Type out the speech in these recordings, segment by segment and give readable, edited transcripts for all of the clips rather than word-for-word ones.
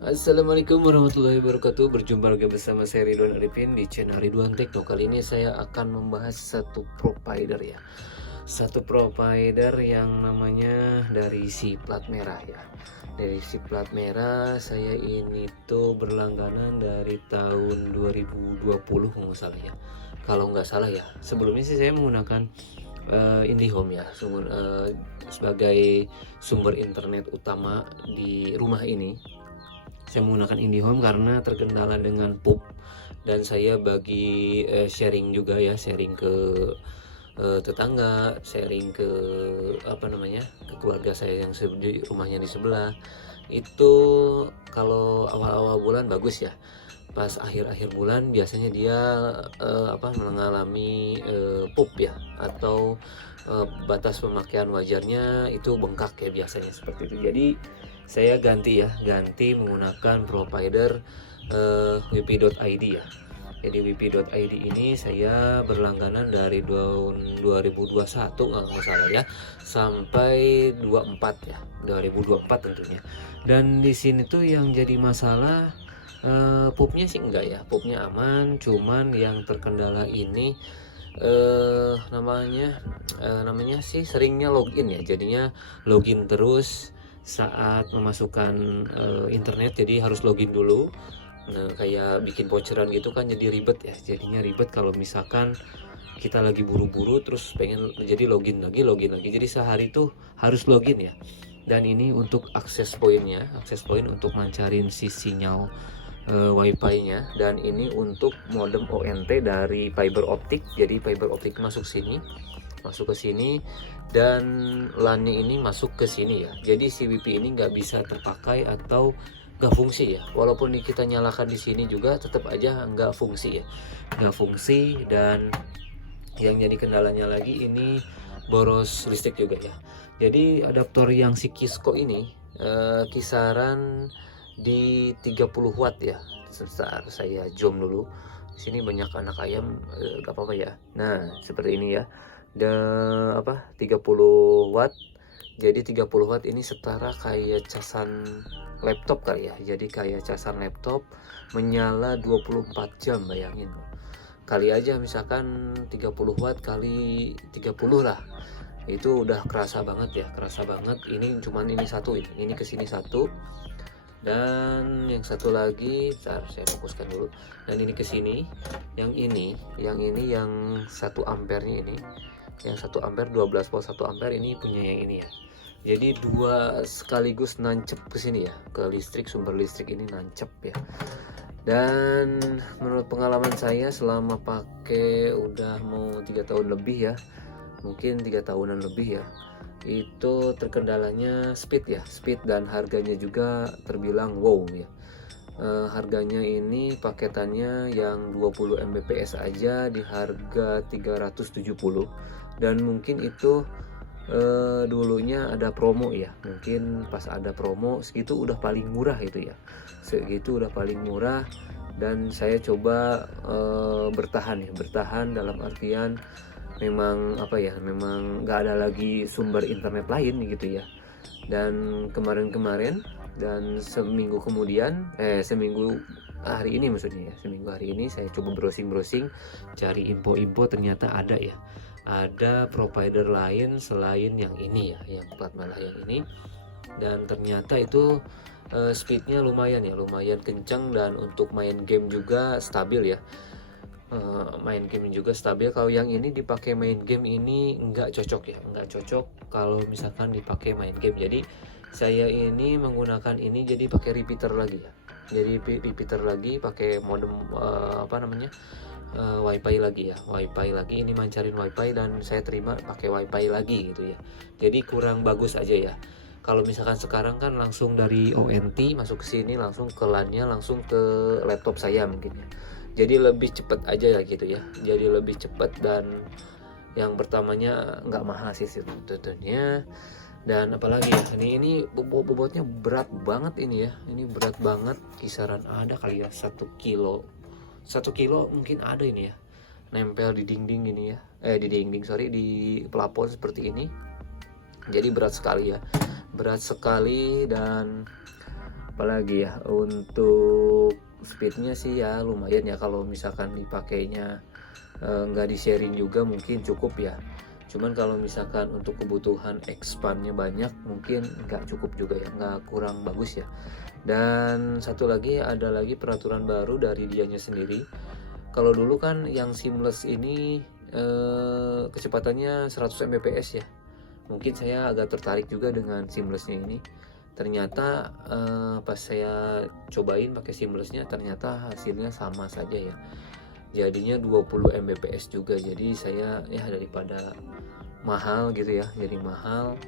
Assalamualaikum warahmatullahi wabarakatuh. Berjumpa lagi bersama saya Ridwan Arifin di channel Ridwan Tekno. Kali ini saya akan membahas satu provider ya. Satu provider yang namanya dari si plat merah ya. Dari si plat merah saya ini tuh berlangganan dari tahun 2020 kalau nggak salah ya. Kalau nggak salah ya. Sebelumnya sih saya menggunakan IndiHome ya, sebagai sumber internet utama di rumah ini. Saya menggunakan IndiHome karena terkendala dengan PUB, dan saya bagi sharing juga ya, sharing ke tetangga, sharing ke ke keluarga saya yang di rumahnya di sebelah. Itu kalau awal-awal bulan bagus ya. Pas akhir-akhir bulan biasanya dia mengalami PUB ya, atau batas pemakaian wajarnya itu bengkak ya, biasanya seperti itu. Jadi saya ganti menggunakan provider wp.id ya. Jadi wp.id ini saya berlangganan dari tahun 2021 nggak salah ya, sampai 24 ya, 2024 tentunya. Dan di sini tuh yang jadi masalah, pubnya sih enggak ya, pubnya aman, cuman yang terkendala ini namanya sih seringnya login ya, jadinya login terus saat memasukkan internet, jadi harus login dulu. Nah, kayak bikin voucheran gitu kan, jadi ribet ya, jadinya ribet kalau misalkan kita lagi buru-buru terus pengen jadi login lagi, jadi sehari tuh harus login ya. Dan ini untuk akses point untuk mancarin si sinyal wifi-nya, dan ini untuk modem ONT dari fiber optik. Jadi fiber optik masuk ke sini, dan LAN-nya ini masuk ke sini ya. Jadi si WiFi ini nggak bisa terpakai atau nggak fungsi ya. Walaupun kita nyalakan di sini juga tetap aja nggak fungsi ya, nggak fungsi. Dan yang jadi kendalanya lagi ini boros listrik juga ya. Jadi adaptor yang si Kisco ini kisaran di 30 watt ya. Sebentar saya zoom dulu. Di sini banyak anak ayam, gak apa-apa ya. Nah, seperti ini ya. 30 watt. Jadi 30 watt ini setara kayak casan laptop kali ya. Jadi kayak casan laptop menyala 24 jam, bayangin. Kali aja misalkan 30 watt kali 30 lah. Itu udah kerasa banget ya, kerasa banget. Ini cuman ini satu, ini kesini satu, dan yang satu lagi, bentar, saya fokuskan dulu. Dan ini ke sini, yang ini yang 1 ampernya ini, yang 1 ampere 12 volt 1 ampere ini punya yang ini ya. Jadi dua sekaligus nancep ke sini ya, ke listrik, sumber listrik ini nancep ya. Dan menurut pengalaman saya selama pakai udah mau 3 tahun lebih ya, mungkin 3 tahunan lebih ya, itu terkendalanya speed, dan harganya juga terbilang wow ya. Harganya ini paketannya yang 20 Mbps aja di harga 370, dan mungkin itu dulunya ada promo ya, mungkin pas ada promo segitu udah paling murah itu ya, segitu udah paling murah. Dan saya coba bertahan dalam artian memang memang nggak ada lagi sumber internet lain gitu ya. Dan kemarin dan seminggu kemudian, seminggu hari ini maksudnya ya, seminggu hari ini saya coba browsing cari info ternyata ada provider lain selain yang ini ya, yang plat merah yang ini. Dan ternyata itu speednya lumayan kencang, dan untuk main game juga stabil ya. Kalau yang ini dipakai main game ini nggak cocok kalau misalkan dipakai main game. Jadi saya ini menggunakan ini jadi pakai repeater lagi ya, jadi repeater lagi pakai modem wifi lagi ini mancarin wifi, dan saya terima pakai wifi lagi gitu ya. Jadi kurang bagus aja ya. Kalau misalkan sekarang kan langsung dari ONT masuk ke sini, langsung ke LAN-nya, langsung ke laptop saya mungkin ya. Jadi lebih cepat aja ya gitu ya. Jadi lebih cepat, dan yang pertamanya nggak mahal sih tentunya. Dan apalagi ya, ini bobotnya berat banget ini ya. Ini berat banget, kisaran ada kali ya 1 kilo. 1 kilo mungkin ada ini ya. Nempel di dinding ini ya. Di plafon seperti ini. Jadi berat sekali ya. Berat sekali, dan Apalagi ya, untuk speednya sih ya lumayan ya, kalau misalkan dipakainya nggak di sharing juga mungkin cukup ya. Cuman kalau misalkan untuk kebutuhan expandnya banyak mungkin nggak cukup juga ya, nggak, kurang bagus ya. Dan satu lagi, ada lagi peraturan baru dari dianya sendiri. Kalau dulu kan yang seamless ini kecepatannya 100 Mbps ya. Mungkin saya agak tertarik juga dengan seamlessnya ini. Ternyata pas saya cobain pakai seamlessnya, ternyata hasilnya sama saja ya. Jadinya 20 Mbps juga. Jadi saya ya, daripada mahal gitu ya, jadi mahal,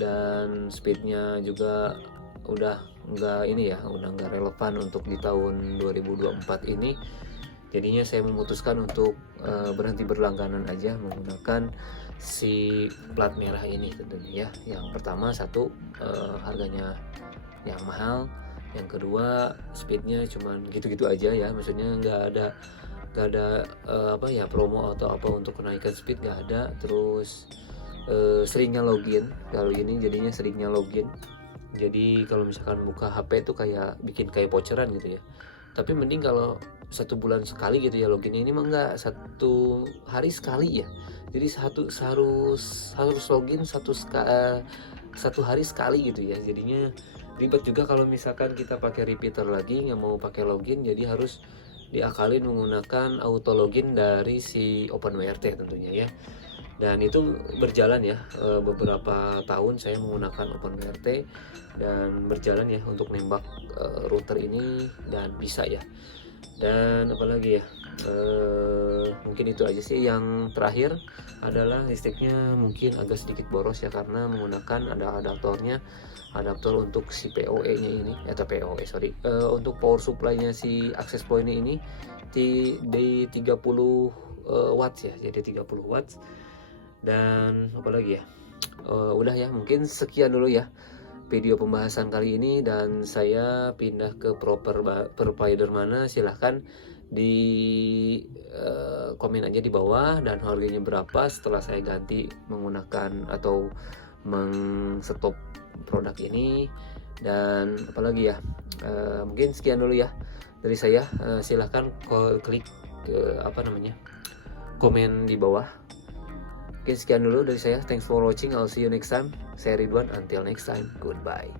dan speednya juga udah nggak ini ya, udah nggak relevan untuk di tahun 2024 ini. Jadinya saya memutuskan untuk berhenti berlangganan aja menggunakan si plat merah ini tentunya ya. Yang pertama, satu, harganya yang mahal. Yang kedua, speednya cuman gitu-gitu aja ya, maksudnya nggak ada apa ya, promo atau apa untuk kenaikan speed, nggak ada. Terus seringnya login kalau ini, jadinya seringnya login. Jadi kalau misalkan buka HP itu kayak bikin kayak bocoran gitu ya. Tapi mending kalau 1 bulan sekali gitu ya loginnya, ini mah enggak, 1 hari sekali ya. Jadi harus login 1 hari sekali gitu ya. Jadinya ribet juga kalau misalkan kita pakai repeater lagi, nggak mau pakai login, jadi harus diakalin menggunakan auto login dari si OpenWRT tentunya ya. Dan itu berjalan ya, beberapa tahun saya menggunakan OpenWRT dan berjalan ya untuk nembak router ini, dan bisa ya. Dan apalagi ya, mungkin itu aja sih. Yang terakhir adalah listriknya mungkin agak sedikit boros ya, karena menggunakan ada adaptor untuk si PoE nya ini, atau PoE sorry, untuk power supply nya si access point ini di 30 watts ya, jadi 30 watts. Dan apalagi ya, udah ya, mungkin sekian dulu ya video pembahasan kali ini, dan saya pindah ke provider mana, silahkan di komen aja di bawah, dan harganya berapa setelah saya ganti menggunakan atau stop produk ini. Dan apalagi ya, mungkin sekian dulu ya dari saya. Silahkan klik komen di bawah. Oke, sekian dulu dari saya. Thanks for watching. I'll see you next time. Saya Ridwan. Until next time. Goodbye.